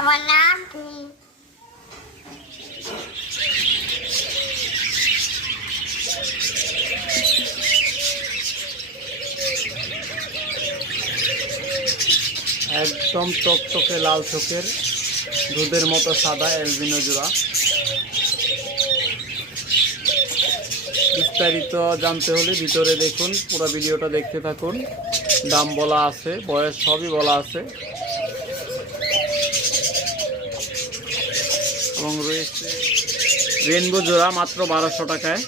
আমার নাম একদম টকটকে লাল চোখের দুধের মতো সাদা অ্যালবিনো জোড়া। বিস্তারিত জানতে হলে ভিতরে দেখুন, পুরো ভিডিওটা দেখতে থাকুন। দাম বলা আছে, বয়স সবই বলা আছে এবং রয়েছে রেনবো জোড়া মাত্র 1200 টাকায়।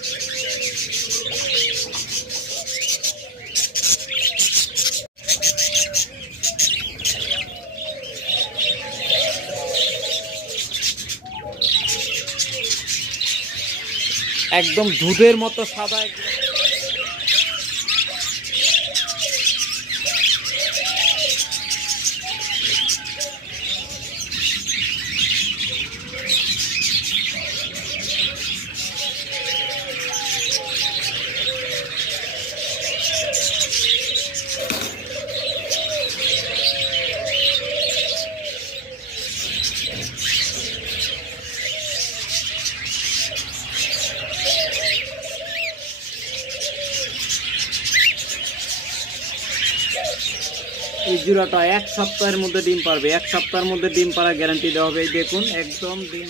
একদম দুধের মতো সাদা। এই জোড়াটা 1 সপ্তাহের মধ্যে ডিম পারবে, 1 সপ্তাহের মধ্যে ডিম পাড়ার গ্যারান্টি দেওয়া হবে। এই দেখুন একদম ডিম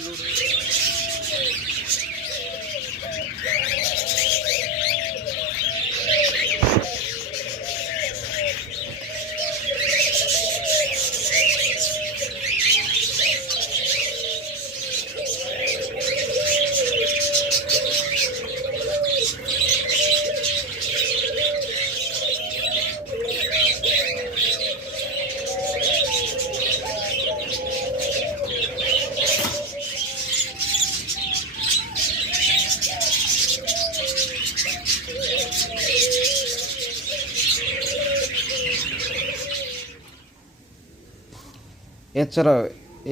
এছাড়া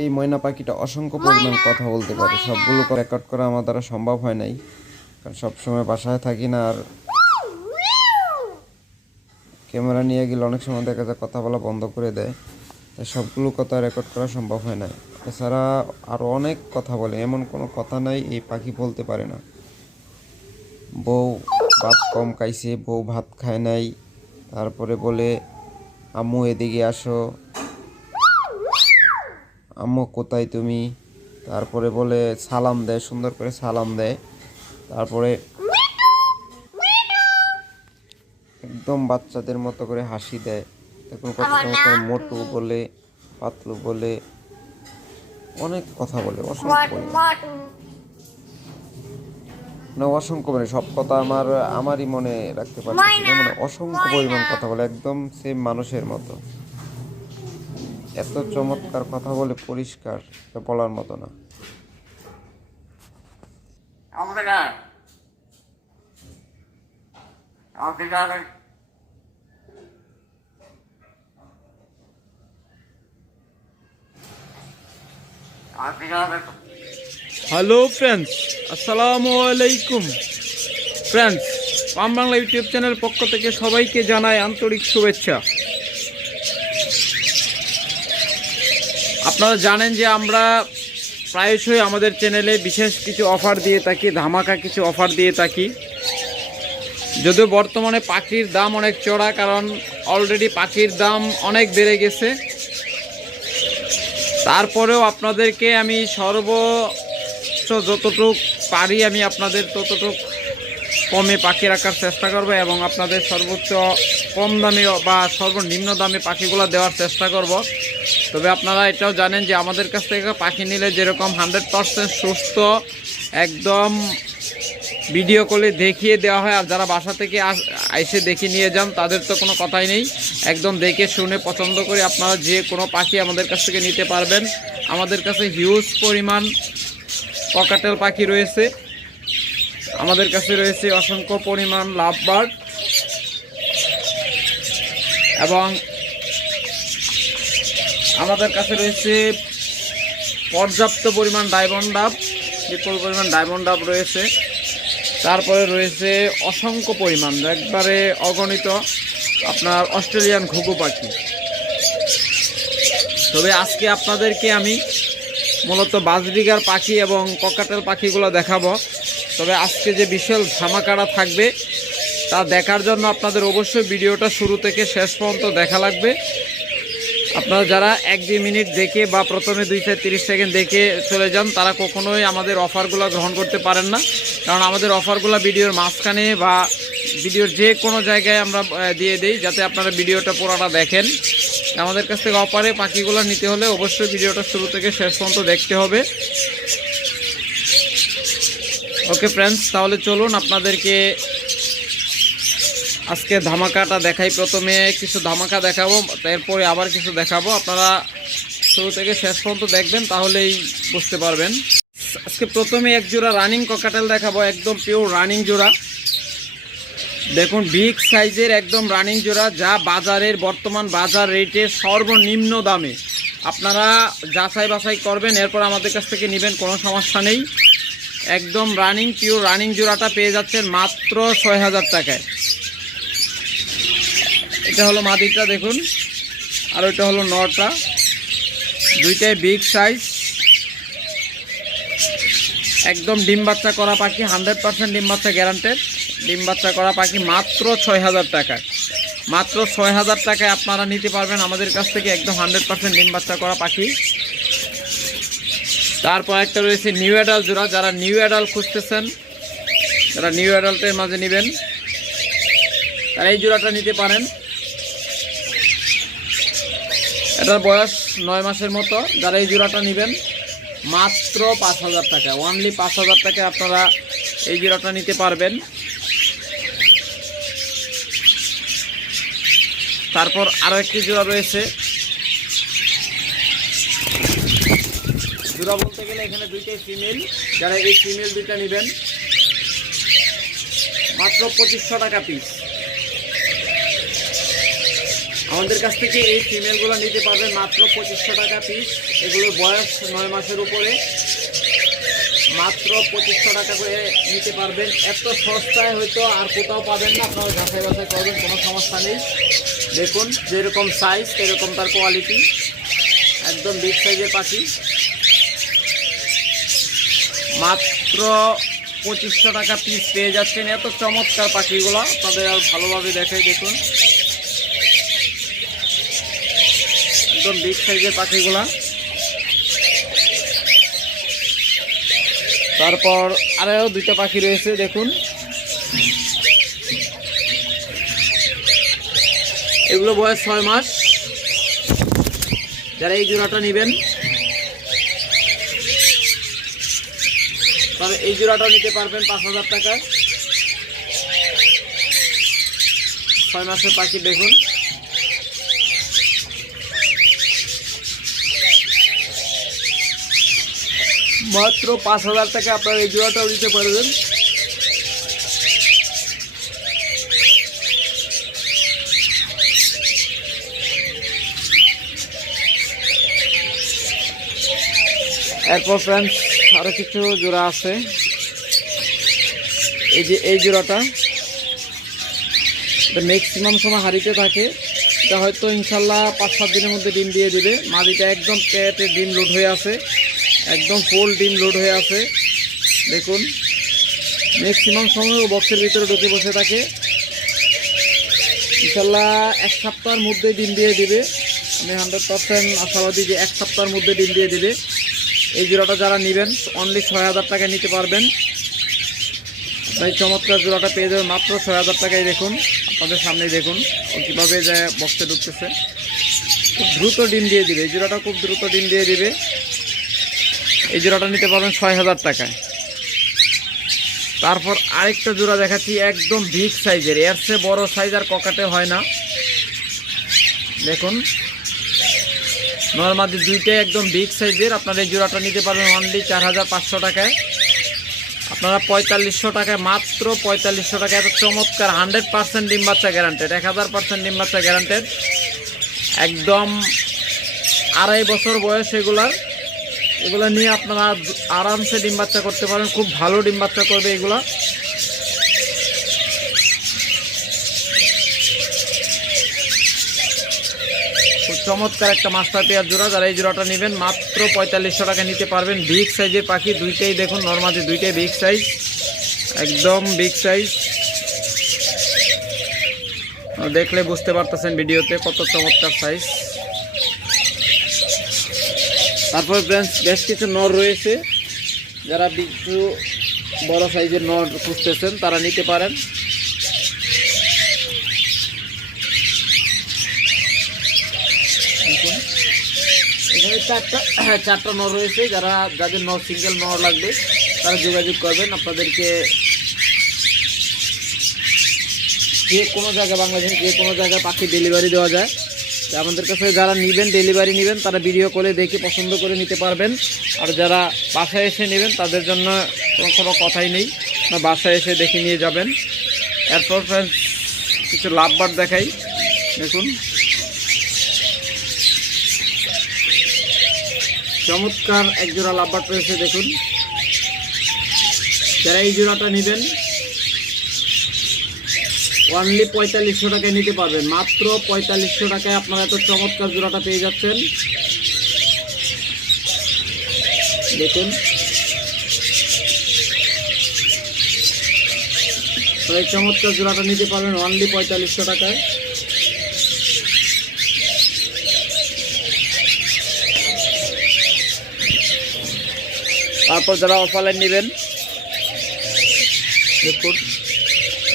এই ময়না পাখিটা অসংখ্য পরিমাণ কথা বলতে পারে। সবগুলো রেকর্ড করা আমার দ্বারা সম্ভব হয় নাই, কারণ সবসময় বাসায় থাকি না, আর ক্যামেরা নিয়ে গেলে অনেক সময় দেখা যায় কথা বলা বন্ধ করে দেয়, তাই সবগুলো কথা রেকর্ড করা সম্ভব হয় না। এছাড়া আরও অনেক কথা বলে, এমন কোনো কথা নাই এই পাখি বলতে পারে না। বউ ভাত কম খাইছে, বউ ভাত খায় নাই, তারপরে বলে আম্মু এদিকে আসো, আম্মু কোথায় তুমি, তারপরে বলে সালাম দেয়, সুন্দর করে সালাম দেয়, তারপরে একদম বাচ্চাদের মতো করে হাসি দেয়। তখন কথা মোটু বলে, পাতলু বলে, অনেক কথা বলে, অসংখ্য না অসংখ্য মানে সব কথা আমারই মনে রাখতে পারছি না, মানে অসংখ্য পরিমাণ কথা বলে, একদম সেম মানুষের মতো। এত চমৎকার কথা বলে, পরিষ্কার, বলার মতো না। হ্যালো ফ্রেন্ডস, আসসালামু আলাইকুম ফ্রেন্ডস। পাম বাংলা ইউটিউব চ্যানেল পক্ষ থেকে সবাইকে জানাই আন্তরিক শুভেচ্ছা। আপনারা জানেন যে আমরা প্রায়শই আমাদের চ্যানেলে বিশেষ কিছু অফার দিয়ে থাকি, ধামাকা কিছু অফার দিয়ে থাকি। যদিও বর্তমানে পাখির দাম অনেক চড়া, কারণ অলরেডি পাখির দাম অনেক বেড়ে গেছে। তারপরেও আপনাদেরকে আমি সর্বোচ্চ যতটুক পারি আমি আপনাদের ততটুক কমে পাখি রাখার চেষ্টা করব এবং আপনাদের সর্বোচ্চ কম দামে বা সর্বনিম্ন দামে পাখিগুলো দেওয়ার চেষ্টা করব। তবে আপনারা এটাও জানেন যে আমাদের কাছ থেকে পাখি নিলে যেরকম 100% সুস্থ একদম ভিডিও কলে দেখিয়ে দেওয়া হয়, আর যারা বাসা থেকে এসে দেখে নিয়ে যান তাদের তো কোনো কথাই নেই। একদম দেখে শুনে পছন্দ করে আপনারা যে কোনো পাখি আমাদের কাছ থেকে নিতে পারবেন। আমাদের কাছে হিউজ পরিমাণ ককাটেল পাখি রয়েছে, আমাদের কাছে রয়েছে অসংখ্য পরিমাণ লাভ বার্ড এবং আমাদের কাছে রয়েছে পর্যাপ্ত পরিমাণ ডায়মন্ড ডাব, বিপুল পরিমাণ ডায়মন্ড ডাব রয়েছে। তারপরে রয়েছে অসংখ্য পরিমাণ একবারে অগণিত আপনার অস্ট্রেলিয়ান ঘুঘু পাখি। তবে আজকে আপনাদেরকে আমি মূলত বাজরিগার পাখি এবং ককাটেল পাখিগুলো দেখাবো। তবে আজকে যে বিশাল ধামাকাটা থাকবে তা দেখার জন্য আপনাদের অবশ্যই ভিডিওটা শুরু থেকে শেষ পর্যন্ত দেখা লাগবে। আপনারা যারা 1-2 মিনিট দেখে বা প্রথমে 2-30 সেকেন্ড দেখে চলে যান তারা কখনোই আমাদের অফারগুলো গ্রহণ করতে পারেন না, কারণ আমাদের অফারগুলো ভিডিওর মাঝখানে বা ভিডিওর যে কোনো জায়গায় আমরা দিয়ে দিই, যাতে আপনারা ভিডিওটা পুরোটা দেখেন। আমাদের কাছ থেকে অফারে পাখিগুলো নিতে হলে অবশ্যই ভিডিওটা শুরু থেকে শেষ পর্যন্ত দেখতে হবে। ওকে ফ্রেন্ডস, তাহলে চলুন আপনাদেরকে আজকে ধামাকাটা দেখাই। প্রথমে কিছু ধামাকা দেখাবো, তারপরে আবার কিছু দেখাবো। আপনারা শুরু থেকে শেষ পর্যন্ত দেখবেন, তাহলেই বুঝতে পারবেন। আজকে প্রথমে এক জোড়া রানিং ককাটেল দেখাবো, একদম পিওর রানিং জোড়া। দেখুন বিগ সাইজের একদম রানিং জোড়া, যা বাজারের বর্তমান বাজার রেটে সর্বনিম্ন দামে। আপনারা যাচাই বাছাই করবেন, এরপর আমাদের কাছ থেকে নেবেন, কোনো সমস্যা নেই। একদম রানিং পিওর রানিং জোড়াটা পেয়ে যাচ্ছেন মাত্র 6000 টাকায়। এটা হলো মাদিটা দেখুন, আর ওইটা হলো নটা, দুইটাই বিগ সাইজ, একদম ডিম বাচ্চা করা পাখি, 100% ডিম বাচ্চা গ্যারান্টেড ডিম বাচ্চা করা পাখি, মাত্র 6000 টাকায়। মাত্র 6000 টাকায় আপনারা নিতে পারবেন আমাদের কাছ থেকে একদম 100% ডিম বাচ্চা করা পাখি। তারপর একটা রয়েছে নিউ অ্যাডাল্ট জোড়া, যারা নিউ অ্যাডাল্ট খুঁজতেছেন, যারা নিউ অ্যাডাল্টের মাঝে নেবেন তারা এই জোড়াটা নিতে পারেন। এটার বয়স 9 মাসের মতো। যারা এই জোড়াটা নেবেন মাত্র 5000 টাকা, অনলি 5000 টাকায় আপনারা এই জোড়াটা নিতে পারবেন। তারপর আরও একটি জোড়া রয়েছে, জোড়া বলতে গেলে এখানে দুইটাই ফিমেল। যারা এই ফিমেল দুইটা নেবেন মাত্র 2500 টাকা পিস। আমাদের কাছ থেকে এই ফিমেলগুলো নিতে পারবেন মাত্র 2500 টাকা পিস। এগুলোর বয়স 9 মাসের উপরে, মাত্র 2500 টাকা করে নিতে পারবেন। এত সস্তায় হয়তো আর কোথাও পাবেন না, আপনারা যাচাই বাছাই করবেন, কোনো সমস্যা নেই। দেখুন যেরকম সাইজ সেরকম তার কোয়ালিটি, একদম বিগ সাইজের পাখি। মাত্র 2500 টাকা পিস পেয়ে যাচ্ছেন। এত চমৎকার পাখিগুলো আপনাদের আর ভালোভাবে দেখাই, দেখুন একদম বিগ সাইজের পাখিগুলা। তারপর আরও দুইটা পাখি রয়েছে, দেখুন এগুলো বয়স 6 মাস। যারা এই জোড়াটা নেবেন তবে এই জোড়াটাও নিতে পারবেন 5000 টাকা। 6 মাসের পাখি দেখুন। মাত্র 5000 টাকা আপনারা এই জোড়াটাও দিতে পারবেন। এরপর ফ্রেন্ডস আরও কিছু জোড়া আছে। এই যে এই জোড়াটা, এটা ম্যাক্সিমাম সময় হারিতে থাকে। এটা হয়তো ইনশাল্লাহ 5-7 দিনের মধ্যে ডিম দিয়ে দিবে। মাদিটা একদম পেটে ডিম লোড হয়ে আছে, একদম ফুল ডিম লোড হয়ে আছে। দেখুন ম্যাক্সিমাম সময় ও বক্সের ভিতরে ঢুকে বসে থাকে। ইনশাল্লাহ 1 সপ্তাহের মধ্যে ডিম দিয়ে দিবে। আমি 100% আশাবাদী যে 1 সপ্তাহের মধ্যে ডিম দিয়ে দিবে। এই জোড়াটা যারা নেবেন অনলি 6000 টাকায় নিতে পারবেন। তাই চমৎকার জোড়াটা পেয়ে যাবেন মাত্র 6000 টাকায়। দেখুন আপনাদের সামনেই দেখুন ও কীভাবে যায় বক্সে ঢুকতেছে। খুব দ্রুত ডিম দিয়ে দিবে, এই জোড়াটা খুব দ্রুত ডিম দিয়ে দিবে। এই জোড়াটা নিতে পারবেন 6000 টাকায়। তারপর আরেকটা জোড়া দেখাচ্ছি, একদম বিগ সাইজের, এর চেয়ে বড় সাইজ আর ককাটে হয় না। দেখুন নর্মালি দুইটাই একদম বিগ সাইজের। আপনারা এই জোড়াটা নিতে পারবেন অনলি 4500 টাকায়। আপনারা 4500 টাকায়, মাত্র 4500 টাকায় এত চমৎকার 100% ডিম বাচ্চা গ্যারান্টেড, 1000% ডিম বাচ্চা গ্যারান্টেড। একদম 2.5 বছর বয়স এগুলা নিয়ে আপনারা আরামসে ডিম বাচ্চা করতে পারেন। খুব ভালো ডিম বাচ্চা করবে এগুলা। খুব চমৎকার একটা মাস্টার পেয়ার জোড়া। যারা এই জোড়াটা নেবেন মাত্র 4500 টাকা নিতে পারবেন। বিগ সাইজের পাখি, দুইটাই দেখুন নরমালি দুইটাই বিগ সাইজ, একদম বিগ সাইজ। দেখলে বুঝতে পারতেছেন ভিডিওতে কত চমৎকার সাইজ। তারপর ফ্রেন্ডস বেশ কিছু নর রয়েছে, যারা একটু বড় সাইজের নর খুঁজতেছেন তারা নিতে পারেন। এখানে চারটা নর রয়েছে, যাদের নর সিঙ্গেল নর লাগবে তারা যোগাযোগ করবেন। আপনাদেরকে যে কোনো জায়গায়, বাংলাদেশের যে কোনো জায়গায় পাখি ডেলিভারি দেওয়া যায়। আমাদের কাছে যারা নেবেন, ডেলিভারি নেবেন, তারা ভিডিও কলে দেখে পছন্দ করে নিতে পারবেন। আর যারা বাসায় এসে নেবেন তাদের জন্য কোনো কথাই নেই, না বাসায় এসে দেখে নিয়ে যাবেন। এরপর ফ্রেন্ডস কিছু লাভবার্ড দেখাই, দেখুন চমৎকার এক জোড়া লাভবার্ড রয়েছে দেখুন। যারা এই জোড়াটা নেবেন অনলি 4500 টাকায় নিতে পারবেন। মাত্র 4500 টাকায় আপনারা এত চমৎকার জোড়াটা পেয়ে যাচ্ছেন। দেখুন এই চমৎকার জোড়াটা নিতে পারবেন অনলি 4500 টাকায়। তারপর যারা অফলাইন নেবেন দেখুন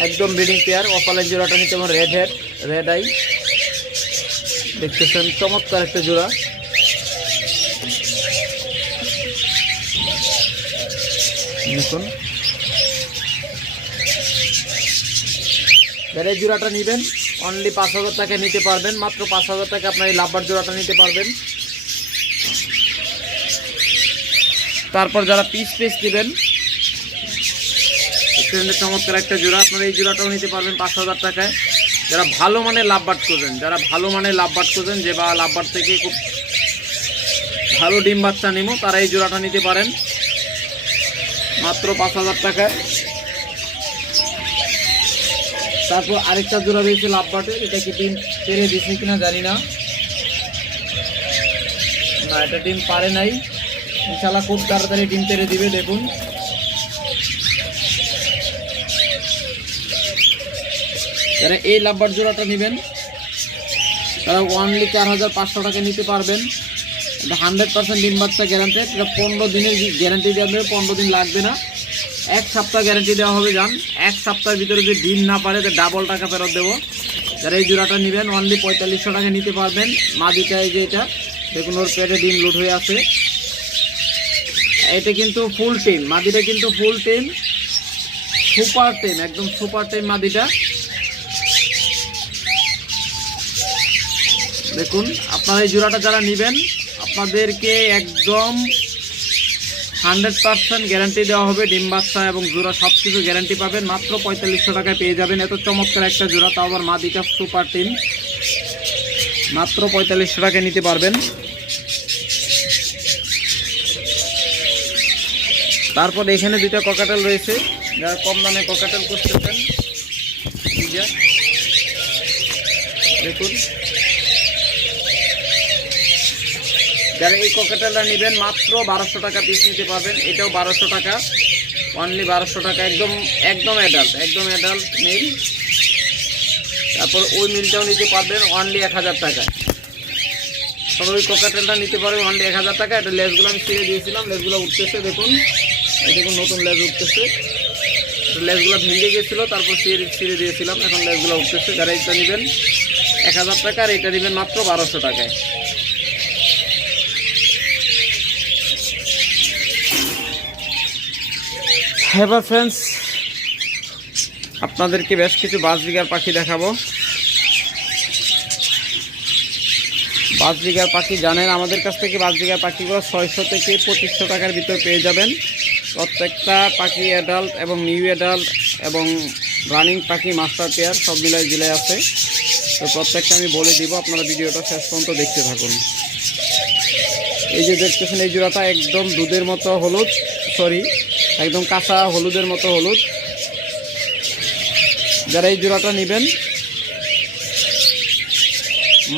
একদম ব্রিডিং পেয়ার অফলাইন জোড়াটা নিতে পারেন। রেড হেড, রেড আই, দেখতেছেন চমৎকার একটা জোড়া। দেখুন যারা এই জোড়াটা নেবেন অনলি 5000 টাকা নিতে পারবেন। মাত্র 5000 টাকা আপনার এই লাভবার জোড়াটা নিতে পারবেন। তারপর যারা পিস নেবেন, চমৎকার একটা জোড়া, আপনারা এই জোড়াটাও নিতে পারবেন 5000 টাকায়। যারা ভালো মানের লাভবার্ড খোঁজেন, যে বা লাভবার্ড থেকে খুব ভালো ডিম বাচ্চা নিব, তারা এই জোড়াটা নিতে পারেন মাত্র 5000 টাকায়। তারপর আরেকটা জোড়া রয়েছে লাভবার্ডের, এটা কি ডিম পেরে দিচ্ছে কিনা জানি না, এটা ডিম পারে নাই, ইনশাআল্লাহ খুব তাড়াতাড়ি ডিম পেরে দিবে। দেখুন যারা এই লাভবার্ড জোড়াটা নেবেন তারা অনলি 4500 টাকা নিতে পারবেন। এটা 100% ডিম বাচ্চা গ্যারান্টি। এটা 15 দিনের গ্যারান্টি দেওয়া হবে, 15 দিন লাগবে না, 1 সপ্তাহ গ্যারান্টি দেওয়া হবে। যান 1 সপ্তাহের ভিতরে যদি ডিম না পারে তো ডাবল টাকা ফেরত দেবো। যারা এই জোড়াটা নেবেন অনলি 4500 টাকা নিতে পারবেন। মাদিটা এই যে এটা দেখুন, ওর পেটে ডিম লোড হয়ে আছে। এটা কিন্তু ফুল টিম, মাদিটা কিন্তু ফুল টিম, সুপার টিম, একদম সুপার টিম মাদিটা। দেখুন আপনারা এই জোড়াটা যারা নেবেন আপনাদেরকে একদম 100% গ্যারান্টি দেওয়া হবে। ডিম বাচ্চা এবং জোড়া সব কিছু গ্যারান্টি পাবেন। মাত্র 4500 টাকায় পেয়ে যাবেন এত চমৎকার একটা জোড়া, তাও আবার মাদিটা সুপার টিম। মাত্র 4500 টাকায় নিতে পারবেন। তারপর এখানে দুইটা ককাটেল রয়েছে, যারা কম দামে ককাটেল করতেছেন দেখুন। যারা এই ককাটেলটা নেবেন মাত্র 1200 টাকা পিস নিতে পারবেন। এটাও 1200 টাকা, অনলি 1200 টাকা, একদম অ্যাডাল্ট মিল। তারপর ওই মিলটাও নিতে পারবেন অনলি 1000 টাকা। তবে ওই ককাটেলটা নিতে পারবেন অনলি 1000 টাকা। এটা লেজগুলো আমি ছিঁড়ে দিয়েছিলাম, লেজগুলো উঠতেছে দেখুন, এই দেখুন নতুন লেজ উঠতেছে। লেজগুলো ভেঙে গেছিলো, তারপর ছিঁড়ে দিয়েছিলাম, এখন লেজগুলো উঠতেছে। যারা এটা নেবেন 1000 টাকা, আর এটা নেবেন মাত্র 1200 টাকায়। এবার ফ্রেন্ডস আপনাদেরকে বেশ কিছু বাজরিগার পাখি দেখাবো। বাজরিগার পাখি জানেন আমাদের কাছ থেকে বাজরিগার পাখিগুলো 600 থেকে 2500 টাকার ভিতর পেয়ে যাবেন। প্রত্যেকটা পাখি অ্যাডাল্ট এবং নিউ অ্যাডাল্ট এবং রানিং পাখি মাস্টার পেয়ার সব মিলাই জিলাই আছে। তো প্রত্যেকটা আমি বলে দিব, আপনারা ভিডিওটা শেষ পর্যন্ত দেখতে থাকুন। এই যে দেখতেছেন এই জোড়াটা একদম দুধের মতো হলুদ, একদম কাঁচা হলুদের মতো হলুদ। যারা এই জোড়াটা নেবেন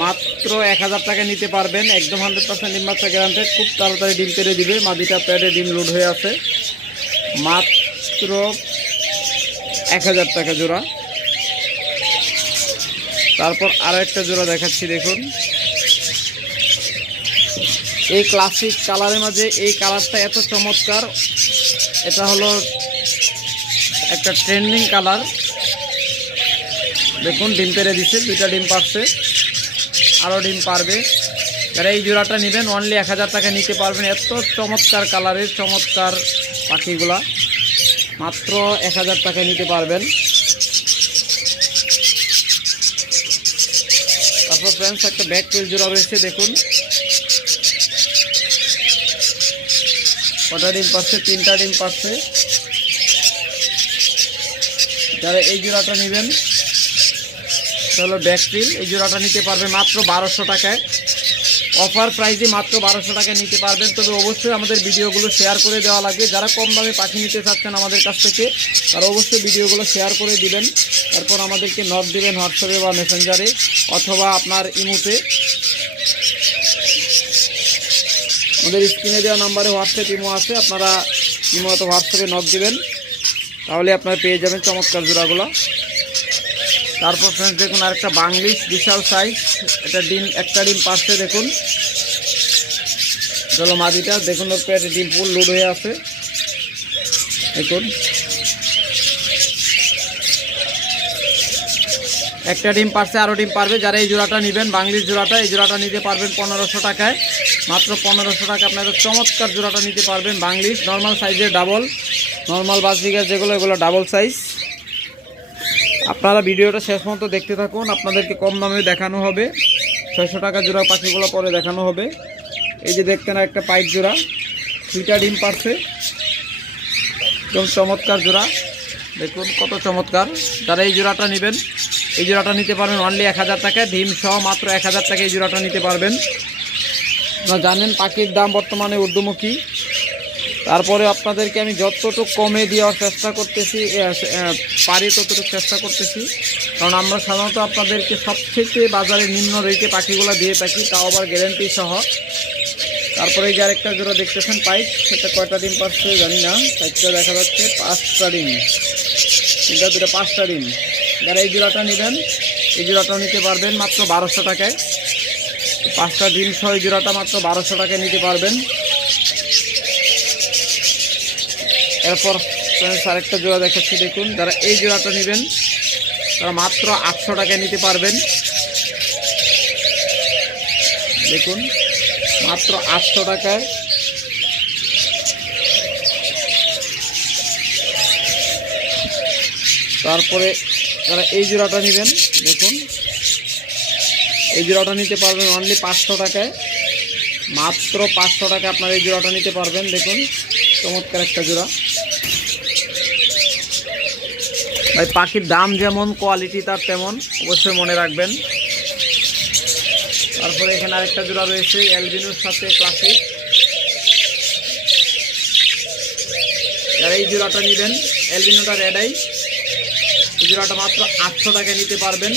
মাত্র 1000 টাকা নিতে পারবেন। একদম 100% ডিম বাচ্চা গ্যারান্টেড, খুব তাড়াতাড়ি ডিম পেড়ে দিবে। মাদিটা প্যাডে ডিম লোড হয়ে আছে, মাত্র 1000 টাকা জোড়া। তারপর আরও একটা জোড়া দেখাচ্ছি, দেখুন এই ক্লাসিক কালারের মাঝে এই কালারটা এত চমৎকার। এটা হলো একটা ট্রেন্ডিং কালার। দেখুন ডিম পেড়ে দিচ্ছে, 2টা ডিম পারছে, আরও ডিম পারবে। যারা এই জোড়াটা নেবেন অনলি 1000 টাকা নিতে পারবেন। এত চমৎকার কালারের চমৎকার পাখিগুলা মাত্র 1000 টাকা নিতে পারবেন। তারপর ফ্রেন্ডস একটা ব্যাক পেল জোড়া রয়েছে, দেখুন কটা ডিম পাচ্ছে, 3টা ডিম পাচ্ছে। যারা এই জোড়াটা নেবেন তাহলে ব্যাক পিল, এই জোড়াটা নিতে পারবে মাত্র 1200 টাকায়। অফার প্রাইসে মাত্র 1200 টাকায় নিতে পারবেন। তবে অবশ্যই আমাদের ভিডিওগুলো শেয়ার করে দেওয়া লাগবে। যারা কম দামে পাখি নিতে চাচ্ছেন আমাদের কাছ থেকে, তারা অবশ্যই ভিডিওগুলো শেয়ার করে দিবেন। তারপর আমাদেরকে নক দিবেন হোয়াটসঅ্যাপে বা মেসেঞ্জারে অথবা আপনার ইমোতে। আমাদের স্ক্রিনে দেওয়া নাম্বারে হোয়াটসঅ্যাপ ইমো আছে, আপনারা ইমো অথবা হোয়াটসঅ্যাপে নক দিবেন, তাহলে আপনারা পেয়ে যাবেন চমৎকার জোড়াগুলো। তারপর ফ্রেন্ডস দেখুন আরেকটা বাংলিশ বিশাল সাইজ, এটা ডিম একটা ডিম পাচ্ছে। দেখুন চলো মাদিটা, দেখুন ওর পেটে ডিম ফুল লোড হয়ে আছে। দেখুন একটা ডিম পারছে, আরও ডিম পারবে। যারা এই জোড়াটা নেবেন বাংলিশ জোড়াটা, এই জোড়াটা নিতে পারবেন 1500 টাকায়। মাত্র 1500 টাকা আপনারা চমৎকার জোড়াটা নিতে পারবেন বাংলিশ নর্মাল সাইজের, ডাবল নর্মাল বাজিগার যেগুলো, এগুলো ডাবল সাইজ। আপনারা ভিডিওটা শেষ পর্যন্ত দেখতে থাকুন, আপনাদেরকে কম দামে দেখানো হবে। 600 টাকা জোড়া পাখিগুলো পরে দেখানো হবে। এই যে দেখতেন একটা পাইপ জোড়া, 2টা ডিম পারছে, একদম চমৎকার জোড়া। দেখুন কত চমৎকার। যারা এই জোড়াটা নেবেন এই জোড়াটা নিতে পারবেন অনলি 1000 টাকায়, ডিম সহ মাত্র 1000 টাকায় এই জোড়াটা নিতে পারবেন। আপনারা জানেন পাখির দাম বর্তমানে ঊর্ধ্বমুখী, তারপরে আপনাদেরকে আমি যতটুকু কমে দেওয়ার চেষ্টা করতেছি, পারি ততটুকু চেষ্টা করতেছি। কারণ আমরা সাধারণত আপনাদেরকে সবথেকে বাজারে নিম্ন রেটে পাখিগুলো দিয়ে থাকি, তাও আবার গ্যারেন্টি সহ। তারপরে এই যে আরেকটা জোড়া দেখতেছেন পাইপ, সেটা কয়টা ডিম পাচ্ছে জানি না, সাইডটা দেখা যাচ্ছে 5টা ডিম, 3টা 2টা 5টা ডিম। যারা এই জোড়াটা নেবেন এই জোড়াটাও নিতে পারবেন মাত্র 1200 টাকায়। 5টা ডিম সহ এই জোড়াটা মাত্র 1200 টাকায় নিতে পারবেন। এরপর আরেকটা জোড়া দেখাচ্ছি, দেখুন যারা এই জোড়াটা নেবেন তারা মাত্র 800 টাকায় নিতে পারবেন। দেখুন মাত্র 800 টাকায়। তারপরে যারা এই জোড়াটা নেবেন, দেখুন এই জোড়াটা নিতে পারবেন অনলি 500 টাকায়। মাত্র 500 টাকা আপনারা এই জোড়াটা নিতে পারবেন। দেখুন চমৎকার একটা জোড়া। ভাই পাখির দাম যেমন কোয়ালিটি তার তেমন, অবশ্যই মনে রাখবেন। তারপরে এখানে আরেকটা জোড়া রয়েছে অ্যালবিনোর সাথে ক্লাসিক। যারা এই জোড়াটা নেবেন অ্যালবিনোটা রেড আই, এই জোড়াটা মাত্র 800 টাকায় নিতে পারবেন।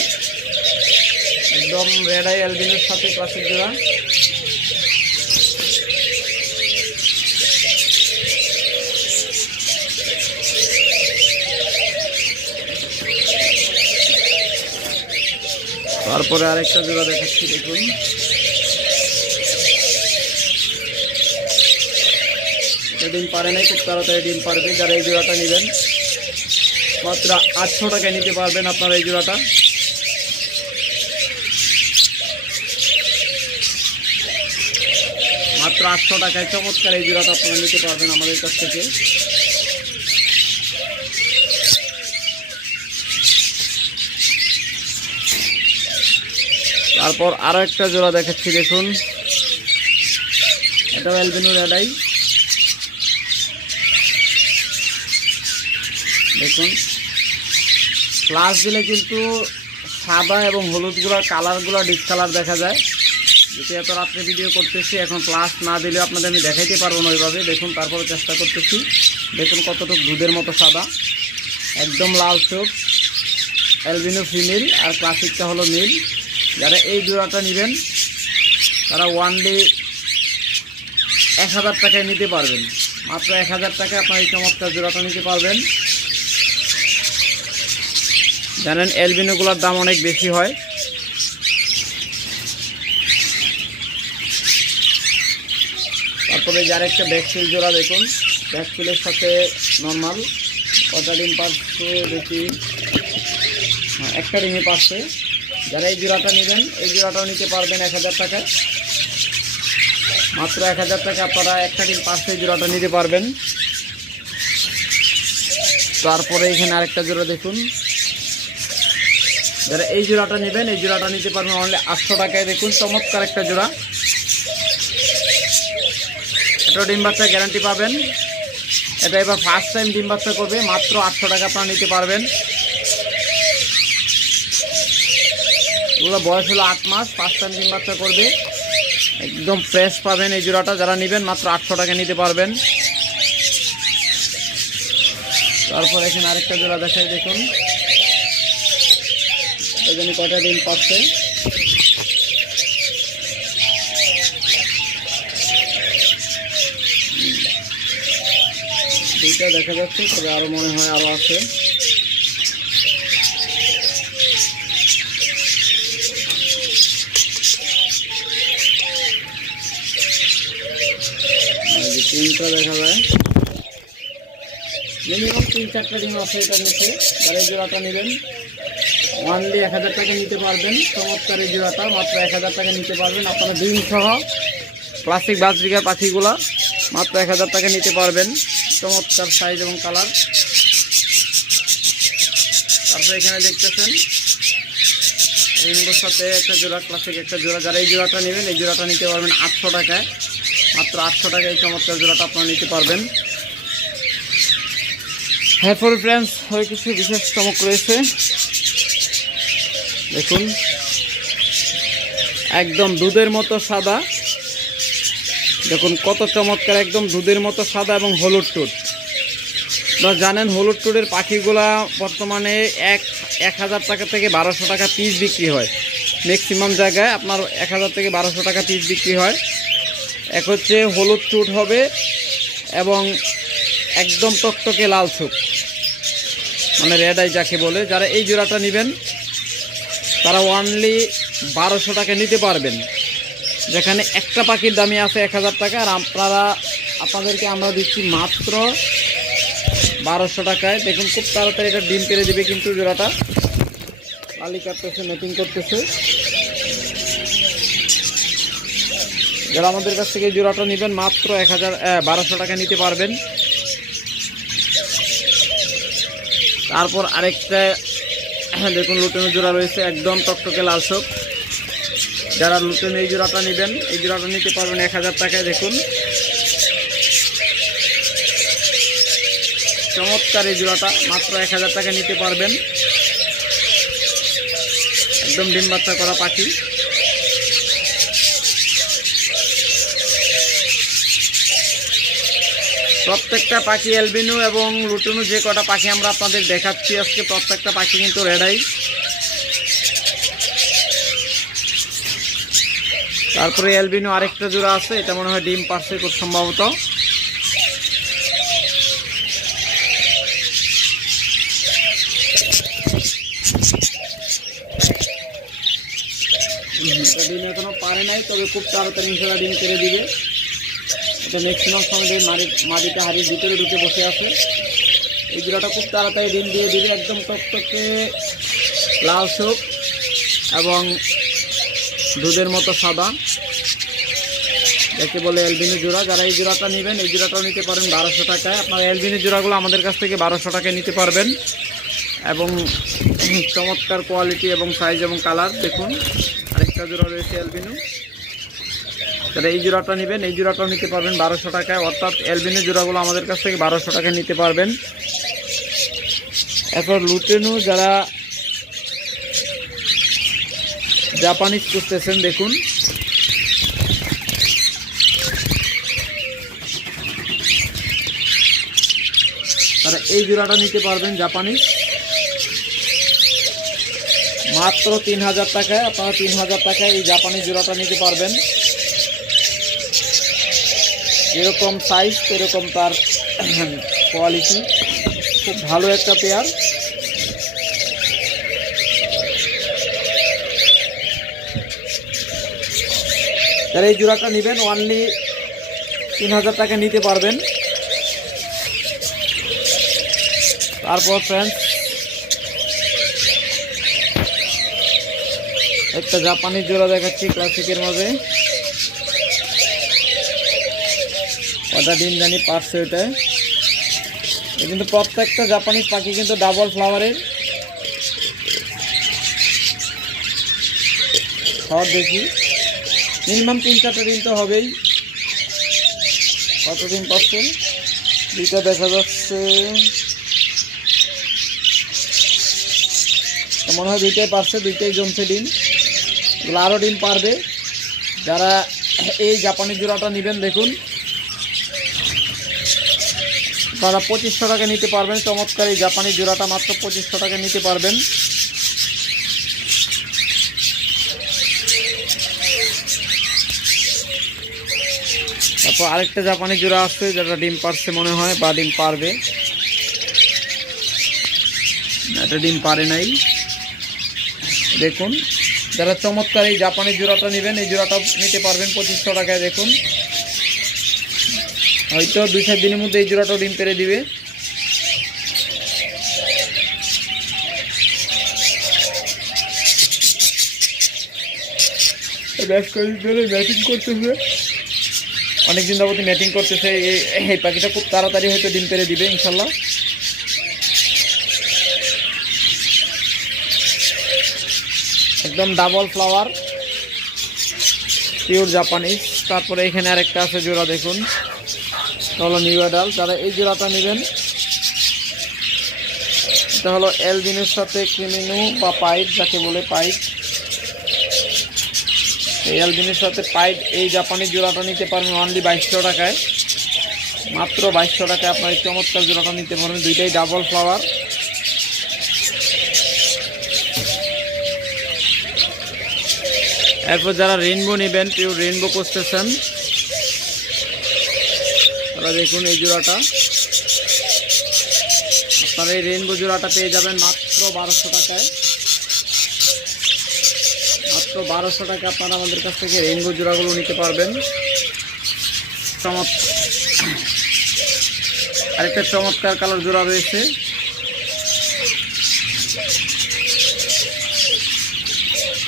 একদম রেড আই অ্যালবিনোর সাথে ক্লাসিক জোড়া। তারপরে আরেকটা জোড়া দেখাচ্ছি, দেখুন এটা ডিম পারে নাই, খুব তাড়াতাড়ি ডিম পারবে। যারা এই জোড়াটা নেবেন মাত্র 800 টাকায় নিতে পারবেন আপনারা এই জোড়াটা। মাত্র 800 টাকায় চমৎকার এই জোড়াটা আপনারা নিতে পারবেন আমাদের কাছ থেকে। তারপর আরও একটা জোড়া দেখাচ্ছি, দেখুন এটা অ্যালবিনো রেড আই। দেখুন ফ্লাশ দিলে কিন্তু সাদা এবং হলুদগুলো কালারগুলো ডিসকালার দেখা যায়। যেহেতু এত রাত্রে ভিডিও করতেছি, এখন ফ্লাশ না দিলে আপনাদের আমি দেখাইতে পারবো না ওইভাবে। দেখুন তারপরে চেষ্টা করতেছি। দেখুন কতটুকু দুধের মতো সাদা, একদম লাল চোখ। অ্যালবিনো ফিমেল আর ক্লাসিকটা হলো নীল। যারা এই জোড়াটা নেবেন তারা ওয়ানলি 1000 টাকায় নিতে পারবেন। মাত্র 1000 টাকায় আপনার এই চমৎকার জোড়াটা নিতে পারবেন। জানেন অ্যালবিনোগুলোর দাম অনেক বেশি হয়। তারপরে যার একটা ব্যাকফিল জোড়া দেখুন, ব্যাকফিলের সাথে নর্মাল কটা ডিম পাচ্ছে দেখি, একটা ডিমে পাচ্ছে। যারা এই জোড়াটা নেবেন এই জোড়াটাও নিতে পারবেন 1000 টাকায়। মাত্র 1000 টাকা আপনারা একটা ডিম পাচ্ছে এই জোড়াটা নিতে পারবেন। তারপরে এখানে আরেকটা জোড়া দেখুন, যারা এই জোড়াটা নেবেন এই জোড়াটা নিতে পারবেন অনলি 800 টাকায়। দেখুন চমৎকার একটা জোড়া, এটা ডিম বাচ্চা গ্যারান্টি পাবেন। এটা এবার ফার্স্ট টাইম ডিম বাচ্চা করবে, মাত্র 800 টাকা আপনারা নিতে পারবেন। এগুলো বয়স হলো 8 মাস, ফার্স্ট টাইম ডিম বাচ্চা করবে, একদম ফ্রেশ পাবেন এই জোড়াটা। যারা নেবেন মাত্র 800 টাকা নিতে পারবেন। তারপর এখানে আরেকটা জোড়া দেখাই, দেখুন এখানে কটা ডিম পাচ্ছে। দুইটা দেখা যাচ্ছে, তবে আরো মনে হয় আরো আছে। তিনটা দেখা যায়, মিনিমাম 3-4টা ডিম আছে এটার নিচে। যারা এই জোড়াটা নেবেন ওয়ানলি 1000 টাকা নিতে পারবেন। চমৎকার এই জোড়াটা মাত্র 1000 টাকা নিতে পারবেন। আপনারা ডিম সহ ক্লাসিক বাজরিগার পাখিগুলা মাত্র 1000 টাকা নিতে পারবেন। চমৎকার সাইজ এবং কালার। তারপরে এখানে দেখতেছেন রেইনবোর সাথে একটা জোড়া, ক্লাসিক একটা জোড়া। যারা এই জোড়াটা নেবেন এই জোড়াটা নিতে পারবেন 800 টাকায়। মাত্র 800 টাকায় এই চমৎকার জোড়াটা আপনারা নিতে পারবেন। হ্যাঁ ফ্রেন্ডস, হয়ে কিছু বিশেষ চমক রয়েছে দেখুন, একদম দুধের মতো সাদা। দেখুন কত চমৎকার, একদম দুধের মতো সাদা এবং হলুদ টুট। আপনারা জানেন হলুদ টুটের পাখিগুলা বর্তমানে 1000 টাকা থেকে 1200 টাকা পিস বিক্রি হয়। ম্যাক্সিমাম জায়গায় আপনার 1000 থেকে 1200 টাকা পিস বিক্রি হয়। এক হচ্ছে হলুদ টুট হবে এবং একদম টকটকে লাল চোখ, মানে রেড আই যাকে বলে। যারা এই জোড়াটা নেবেন তারা ওয়ানলি 1200 টাকা নিতে পারবেন, যেখানে একটা পাখির দামই আছে 1000 টাকা। আর আপনাদেরকে আমরা দিচ্ছি মাত্র 1200 টাকায়। দেখুন খুব তাড়াতাড়ি এটা ডিম পেরে দিবে, কিন্তু জোড়াটা লালি কাটতেছে, নেটিং করতেছে। যারা আমাদের কাছ থেকে জোড়াটা নেবেন মাত্র 1200 টাকা নিতে পারবেন। তারপর আরেকটা দেখুন লুটেনো জোড়া রয়েছে, একদম টকটকে লাল চোখ। যারা লুটেন এই জোড়াটা নেবেন এই জোড়াটা নিতে পারবেন 1000 টাকায়। দেখুন চমৎকার এই জোড়াটা মাত্র 1000 টাকা নিতে পারবেন। একদম ডিম বাচ্চা করা পাখি। প্রত্যেকটা পাখি অ্যালবিনো এবং লুটেনো যে কটা পাখি আমরা আপনাদের দেখাচ্ছি আজকে, প্রত্যেকটা পাখি কিন্তু রেড আই। তারপরে অ্যালবিনো আরেকটা জোড়া আছে, এটা মনে হয় ডিম পারছে খুব সম্ভবত। ডিম এখনো পারে নাই, তবে খুব তাড়াতাড়ি ইনশাআল্লাহ ডিম পেরে দিবে। এটা ম্যাক্সিমাম সময় মাটিটা হাড়ির ভিতরে ঢুকে বসে আছে। এই জোড়াটা খুব তাড়াতাড়ি ডিম দিয়ে দিবে, একদম টকটকে লাল চোখ এবং দুধের মতো সাদা, যাকে বলে অ্যালবিনো জোড়া। যারা এই জোড়াটা নেবেন এই জোড়াটাও নিতে পারেন 1200 টাকায়। আপনার অ্যালবিনো জোড়াগুলো আমাদের কাছ থেকে 1200 টাকায় নিতে পারবেন এবং চমৎকার কোয়ালিটি এবং সাইজ এবং কালার। দেখুন আরেকটা জোড়া রয়েছে অ্যালবিনো। যারা এই জোড়াটা নেবেন এই জোড়াটাও নিতে পারবেন 1200 টাকায়। অর্থাৎ অ্যালবিনো জোড়াগুলো আমাদের কাছ থেকে 1200 টাকায় নিতে পারবেন। এরপর লুটেনো যারা জাপানিজ খুঁজতেছেন, দেখুন তারা এই জোড়াটা নিতে পারবেন জাপানিজ মাত্র 3000 টাকায় আপনারা 3000 টাকায় এই জাপানি জোড়াটা নিতে পারবেন। এরকম সাইজ এরকম তার কোয়ালিটি, খুব ভালো একটা পেয়ার। যারা এই জোড়াটা নেবেন অনলি 3000 টাকা নিতে পারবেন। তারপর ফ্রেন্ডস একটা জাপানি জোড়া দেখাচ্ছি ক্লাসিকের মাঝে। কটা ডিম জানি পারছে ওইটায়। কিন্তু প্রত্যেকটা জাপানিজ পাখি কিন্তু ডাবল ফ্লাওয়ারের। সব দেখি মিনিমাম 3-4টা ডিম তো হবেই। কত ডিম পাচ্ছে? দুইটা দেখা যাচ্ছে, মনে হয় দুইটাই পারছে, দুইটাই জমছে ডিম। এগুলো আরও ডিম পারবে। যারা এই জাপানি জোড়াটা নেবেন দেখুন আপনারা 2500 টাকা নিতে পারবেন। চমৎকার এই জাপানি জোড়াটা মাত্র 2500 টাকা নিতে পারবেন। তারপর আরেকটা জাপানি জোড়া আছে যেটা ডিম পারছে মনে হয়, বা ডিম পারবে। এটা ডিম পারে নাই। দেখুন যারা চমৎকার এই জাপানি জোড়াটা নেবেন এই জোড়াটা নিতে পারবেন 2500 টাকায়। দেখুন হয়তো 2-4 দিনের মধ্যে এই জোড়াটাও ডিম পেরে দিবে। ম্যাটিং করতেছে, অনেকদিন যাবত ম্যাটিং করতেছে। এই পাখিটা খুব তাড়াতাড়ি হয়তো ডিম পেরে দিবে ইনশাল্লাহ। একদম ডাবল ফ্লাওয়ার পিওর জাপানিজ। তারপরে এখানে আরেকটা আছে জোড়া, দেখুন হলো নিউ অ্যাডাল। যারা এই জোড়াটা নেবেন এটা হলো এলবিনোর সাথে ক্রিমিনো বা পাইট যাকে বলে, পাইট। এই এলবিনোর সাথে পাইট এই জাপানি জোড়াটা নিতে পারবেন অনলি 2200 টাকায়। মাত্র 2200 টাকায় আপনার এই চমৎকার জোড়াটা নিতে পারবেন। দুইটাই ডাবল ফ্লাওয়ার। এরপর যারা রেইনবো নেবেন, পিওর রেইনবো করতেছেন, তারা দেখুন এই জোড়াটা আপনারা এই রেইনবো জোড়াটা পেয়ে যাবেন মাত্র 1200 টাকায়। মাত্র 1200 টাকা আপনারা আমাদের কাছ থেকে রেইনবো জোড়াগুলো নিতে পারবেন। আরেকটা চমৎকার কালার জোড়া রয়েছে,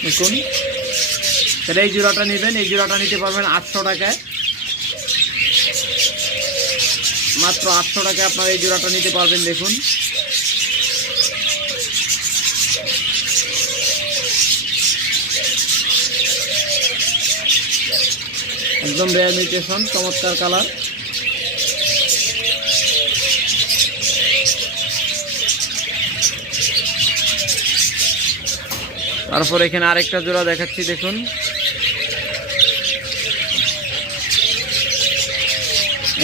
দেখুন। তাহলে এই জোড়াটা নেবেন, এই জোড়াটা নিতে পারবেন 800 টাকায়। মাত্র 800 টাকায় আপনারা এই জোড়াটা নিতে পারবেন। দেখুন একদম রেয়ার মিউটেশন, চমৎকার কালার। তারপর এখানে আরেকটা জোড়া দেখাচ্ছি, দেখুন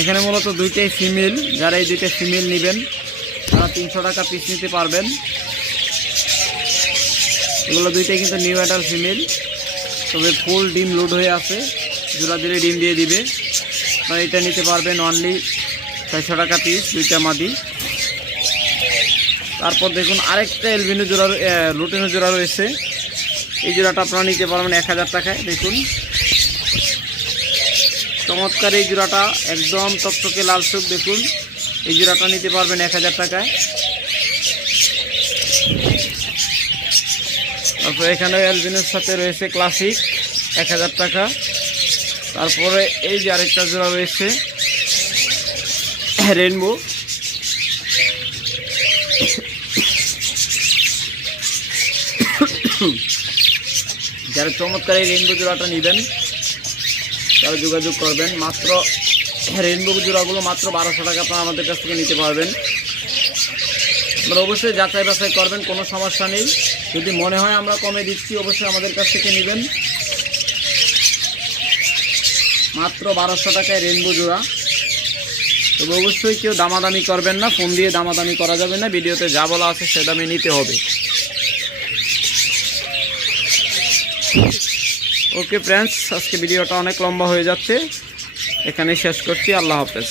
এখানে মূলত দুইটাই ফিমেল। যারা এই দুইটা ফিমেল নেবেন তারা 300 টাকা পিস নিতে পারবেন। এগুলো দুইটাই কিন্তু নিউ অ্যাডাল্ট ফিমেল, তবে ফুল ডিম লোড হয়ে আছে, জোড়া দিলে ডিম দিয়ে দিবে। আপনারা এটা নিতে পারবেন অনলি 600 টাকা পিস, দুইটা মাদি। তারপর দেখুন আরেকটা এলবিনো জোড়া, লুটিনো জোড়া রয়েছে। এই জোড়াটা আপনারা নিতে পারবেন 1000 টাকায়। দেখুন চমৎকার এই জোড়াটা, একদম টকটকে লাল চোখ। দেখুন এই জোড়াটা নিতে পারবেন 1000 টাকায়। তারপরে এখানে এলবিনোর সাথে রয়েছে ক্লাসিক, 1000 টাকা। তারপরে এই যে আরেকটা জোড়া রয়েছে রেইনবো, যারা চমৎকার এই রেইনবো জোড়াটা নেবেন তারা যোগাযোগ করবেন। মাত্র রেইনবো জোড়াগুলো মাত্র 1200 টাকা আপনারা আমাদের কাছ থেকে নিতে পারবেন। আপনারা অবশ্যই যাচাই বাছাই করবেন, কোনো সমস্যা নেই। যদি মনে হয় আমরা কমে দিচ্ছি অবশ্যই আমাদের কাছ থেকে নেবেন। মাত্র 1200 টাকায় রেইনবো জোড়া। তবে অবশ্যই কেউ দামাদামি করবেন না, ফোন দিয়ে দামাদামি করা যাবে না। ভিডিওতে যা বলা আছে সে দামে নিতে হবে। ওকে ফ্রেন্ডস, আজকে ভিডিওটা অনেক লম্বা হয়ে যাচ্ছে, এখানে শেষ করছি। আল্লাহ হাফেজ।